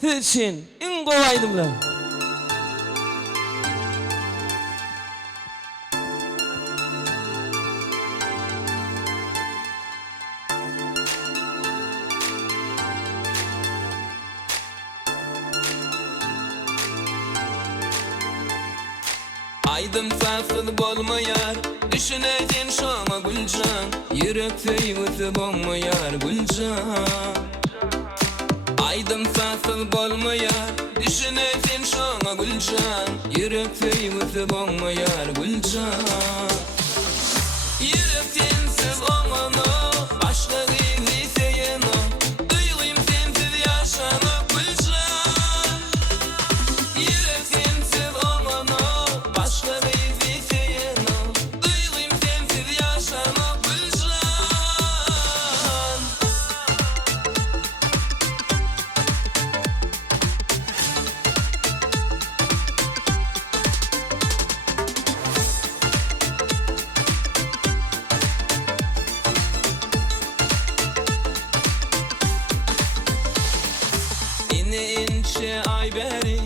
siz için en kovaydımlar. Aydım safıl bolmayar, düşüneceksin şoma Gülcan. Yürekte yuvutub olmayar Gülcan. Aydım safıl bolmayar, düşüneceksin şoma Gülcan. Yürekte yuvutub olmayar Gülcan. Yürekten siz olmano, başka bizi seyeno. Duyguym sensiz yaşanıp Gülcan. Yürekten siz olmano, başka bizi seyeno. Duyguym sensiz yaşanıp Gülcan. İni inçe ay beri